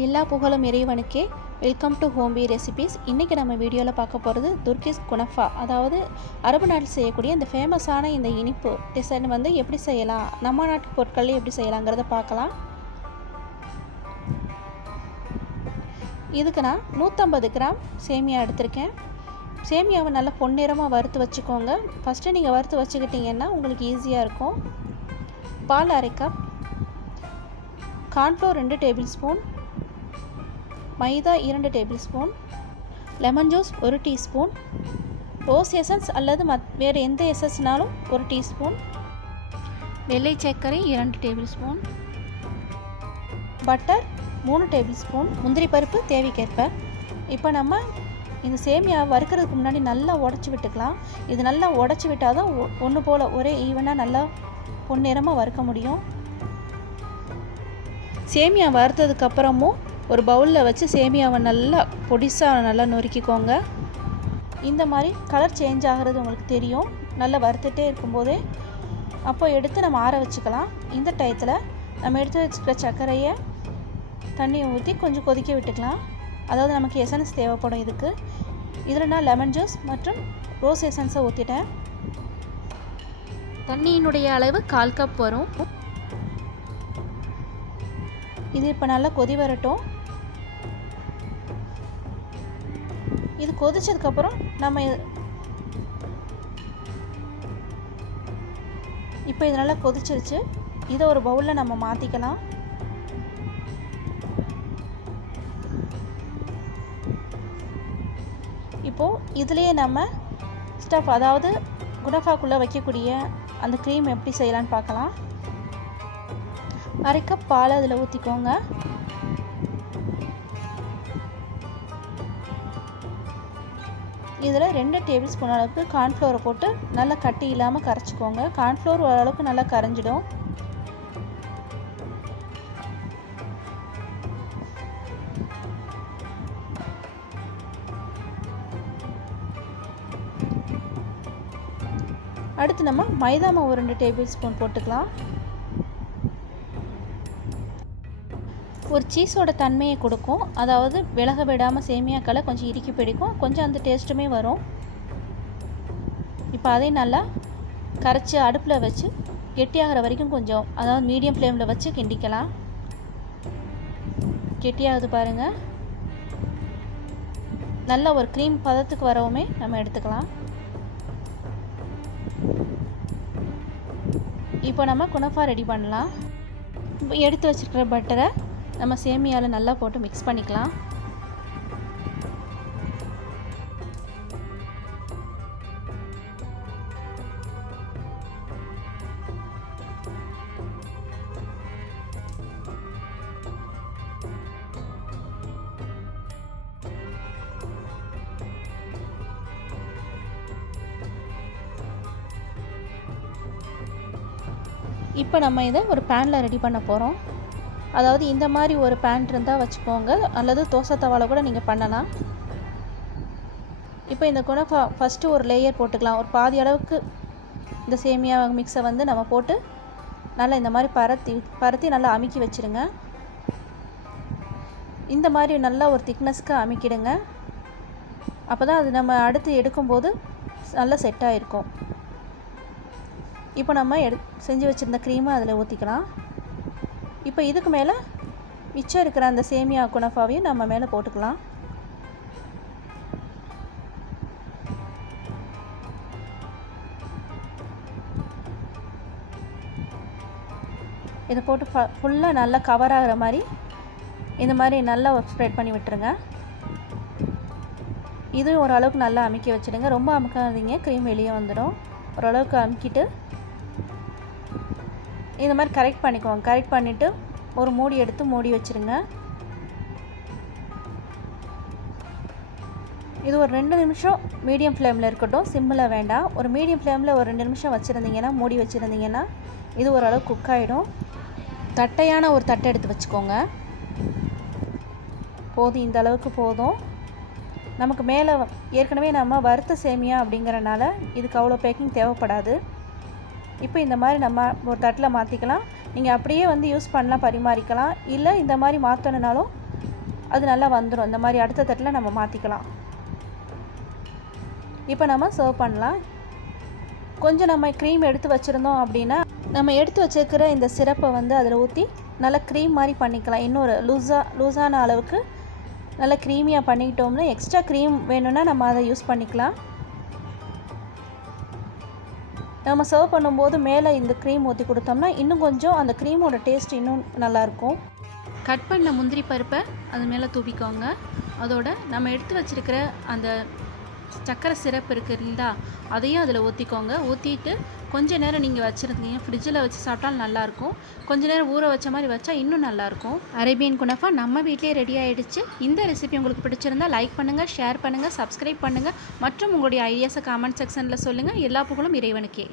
எல்லா புகழும் இறைவனுக்கே. வெல்கம் டு ஹோம்பி ரெசிபீஸ். இன்றைக்கி நம்ம வீடியோவில் பார்க்க போகிறது துர்கிஸ் குனஃபா, அதாவது அரபு நாட்டில் செய்யக்கூடிய இந்த ஃபேமஸான இந்த இனிப்பு டிசைன் வந்து எப்படி செய்யலாம், நம்ம நாட்டு பொருட்களில் எப்படி செய்யலாங்கிறத பார்க்கலாம். இதுக்கு நான் 150 கிராம் சேமியா எடுத்திருக்கேன். சேமியாவை நல்லா பொன்னிறமாக வறுத்து வச்சுக்கோங்க. ஃபஸ்ட்டு நீங்கள் வறுத்து வச்சுக்கிட்டிங்கன்னா உங்களுக்கு ஈஸியாக இருக்கும். பால் 1/2 கப், கார்ன்ஃப்ளோர் 2 டேபிள் ஸ்பூன், மைதா 2 table spoon, lemon juice 1 teaspoon, rose essence அல்லது வேறு எந்த எசன்ஸ்னாலும் 1 டீஸ்பூன், வெள்ளை சர்க்கரை 2 table spoon, butter 3 table spoon, முந்திரி பருப்பு தேவைக்கேற்ப. இப்போ நம்ம இந்த சேமியா வறுக்கிறதுக்கு முன்னாடி நல்லா உடச்சி விட்டுக்கலாம். இது நல்லா உடச்சி விட்டால் தான் ஒன்று போல் ஒரே ஈவனாக நல்லா பொன்னிறமாக வறுக்க முடியும். சேமியா வறுத்ததுக்கப்புறமும் ஒரு பவுலில் வச்சு சேமியாவை நல்லா பொடிசாக நல்லா நொறுக்கிக்கோங்க. இந்த மாதிரி கலர் சேஞ்ச் ஆகிறது உங்களுக்கு தெரியும் நல்லா வறுத்துட்டே இருக்கும்போதே. அப்போ எடுத்து நம்ம ஆற வச்சுக்கலாம். இந்த டயத்தில் நம்ம எடுத்து வச்சுக்கிற சர்க்கரையை தண்ணியை ஊற்றி கொஞ்சம் கொதிக்க விட்டுக்கலாம். அதாவது நமக்கு எசன்ஸ் தேவைப்படும் இதுக்கு. இதில் நான் லெமன் ஜூஸ் மற்றும் ரோஸ் எசன்ஸை ஊற்றிட்டேன். தண்ணியினுடைய அளவு 1/4 கப் வரும். இது இப்போ நல்லா கொதி வரட்டும். இது கொதிச்சதுக்கப்புறம் நம்ம இப்போ இது நல்லா கொதிச்சிருச்சு. இதை ஒரு பவுலில் நம்ம மாற்றிக்கலாம். இப்போது இதுலேயே நம்ம ஸ்டஃப், அதாவது குனஃபாக்குள்ளே வைக்கக்கூடிய அந்த க்ரீம் எப்படி செய்யலான்னு பார்க்கலாம். 1/2 கப் பால் அதில் ஊற்றிக்கோங்க. இதில் 2 டேபிள் ஸ்பூன் அளவுக்கு கார்ன்ஃப்ளோரை போட்டு நல்லா கட்டி இல்லாமல் கரைச்சிக்கோங்க. கார்ன்ஃப்ளோர் ஓரளவுக்கு நல்லா கரைஞ்சிடும். அடுத்து நம்ம மைதா மாவு 2 டேபிள் ஸ்பூன் போட்டுக்கலாம். ஒரு சீஸோட தன்மையை கொடுக்கும், அதாவது விலக விடாமல் சேமியாக்களை கொஞ்சம் இறுக்கி பிடிக்கும், கொஞ்சம் அந்த டேஸ்ட்டுமே வரும். இப்போ அதையும் நல்லா கரைச்சி அடுப்பில் வச்சு கெட்டியாகிற வரைக்கும் கொஞ்சம், அதாவது மீடியம் ஃப்ளேமில் வச்சு கிண்டிக்கலாம். கெட்டியாகுது பாருங்கள். நல்ல ஒரு க்ரீம் பதத்துக்கு வரவுமே நம்ம எடுத்துக்கலாம். இப்போ நம்ம குனஃபா ரெடி பண்ணலாம். எடுத்து வச்சுருக்கிற பட்டரை நம்ம சேமியாவில் நல்லா போட்டு மிக்ஸ் பண்ணிக்கலாம். இப்போ நம்ம இதை ஒரு பேனில் ரெடி பண்ண போகிறோம். அதாவது இந்த மாதிரி ஒரு பேன் இருந்தால் வச்சுக்கோங்க, அல்லது தோசை தவாவில் கூட நீங்கள் பண்ணலாம். இப்போ இந்த குனஃபா ஃபஸ்ட்டு ஒரு லேயர் போட்டுக்கலாம். ஒரு பாதி அளவுக்கு இந்த சேமியா மிக்ஸை வந்து நம்ம போட்டு நல்லா இந்த மாதிரி பரத்தி நல்லா அமுக்கி வச்சுருங்க. இந்த மாதிரி நல்லா ஒரு திக்னஸ்க்கு அமுக்கிடுங்க. அப்போ தான் அது நம்ம அடுத்து எடுக்கும்போது நல்லா செட்டாக இருக்கும். இப்போ நம்ம செஞ்சு வச்சுருந்த க்ரீமை அதில் ஊற்றிக்கலாம். இப்போ இதுக்கு மேலே மிச்சம் இருக்கிற அந்த சேமியா குனஃபாவையும் நம்ம மேலே போட்டுக்கலாம். இதை போட்டு ஃபுல்லாக நல்லா கவர் ஆகிற மாதிரி இந்த மாதிரி நல்லா ஸ்ப்ரெட் பண்ணி விட்டுருங்க. இதுவும் ஓரளவுக்கு நல்லா அமுக்கி வச்சுடுங்க. ரொம்ப அமுக்காதீங்க, க்ரீம் வெளியே வந்துடும். ஓரளவுக்கு அமுக்கிட்டு இந்த மாதிரி கரெக்ட் பண்ணிக்குவோங்க. கரெக்ட் பண்ணிவிட்டு ஒரு மூடி எடுத்து மூடி வச்சுருங்க. இது ஒரு 2 நிமிஷம் மீடியம் ஃப்ளேமில் இருக்கட்டும், சிம்மில் வேண்டாம். ஒரு மீடியம் ஃப்ளேமில் ஒரு 2 நிமிஷம் வச்சுருந்தீங்கன்னா, மூடி வச்சுருந்தீங்கன்னா இது ஓரளவு குக் ஆகிடும். தட்டையான ஒரு தட்டை எடுத்து வச்சுக்கோங்க. போதும், இந்த அளவுக்கு போதும். நமக்கு மேலே ஏற்கனவே நம்ம வறுத்த சேமியா அப்படிங்கிறனால இதுக்கு அவ்வளோ பேக்கிங் தேவைப்படாது. இப்போ இந்த மாதிரி நம்ம ஒரு தட்டில் மாற்றிக்கலாம். நீங்கள் அப்படியே வந்து யூஸ் பண்ணலாம், பரிமாறிக்கலாம். இல்லை இந்த மாதிரி மாற்றணுனாலும் அது நல்லா வந்துடும். இந்த மாதிரி அடுத்த தட்டில் நம்ம மாற்றிக்கலாம். இப்போ நம்ம சர்வ் பண்ணலாம். கொஞ்சம் நம்ம க்ரீம் எடுத்து வச்சுருந்தோம் அப்படின்னா நம்ம எடுத்து வச்சுருக்கிற இந்த சிரப்பை வந்து அதில் ஊற்றி நல்லா க்ரீம் மாதிரி பண்ணிக்கலாம். இன்னொரு லூஸான அளவுக்கு நல்லா க்ரீமியாக பண்ணிக்கிட்டோம்னா எக்ஸ்ட்ரா க்ரீம் வேணும்னா நம்ம அதை யூஸ் பண்ணிக்கலாம். நம்ம சர்வ் பண்ணும்போது மேலே இந்த க்ரீம் ஊற்றி கொடுத்தோம்னா இன்னும் கொஞ்சம் அந்த க்ரீமோட டேஸ்ட் இன்னும் நல்லாயிருக்கும். கட் பண்ண முந்திரி பருப்பை அது மேலே தூவிக்கோங்க. அதோட நம்ம எடுத்து வச்சுருக்கிற அந்த சக்கரை சிரப் இருக்குங்களா, அதையும் அதில் ஊற்றிக்கோங்க. ஊற்றிட்டு கொஞ்சம் நேரம் நீங்கள் வச்சுருந்தீங்க ஃப்ரிட்ஜில் வச்சு சாப்பிட்டாலும் நல்லாயிருக்கும். கொஞ்சம் நேரம் ஊற வச்ச மாதிரி வச்சா இன்னும் நல்லாயிருக்கும். அரேபியன் குனாஃபா நம்ம வீட்டிலே ரெடி ஆகிடுச்சு. இந்த ரெசிபி உங்களுக்கு பிடிச்சிருந்தா லைக் பண்ணுங்கள், ஷேர் பண்ணுங்கள், சப்ஸ்கிரைப் பண்ணுங்கள் மற்றும் உங்களுடைய ஐடியாஸை கமெண்ட் செக்ஷனில் சொல்லுங்கள். எல்லா புகழும் இறைவனுக்கே.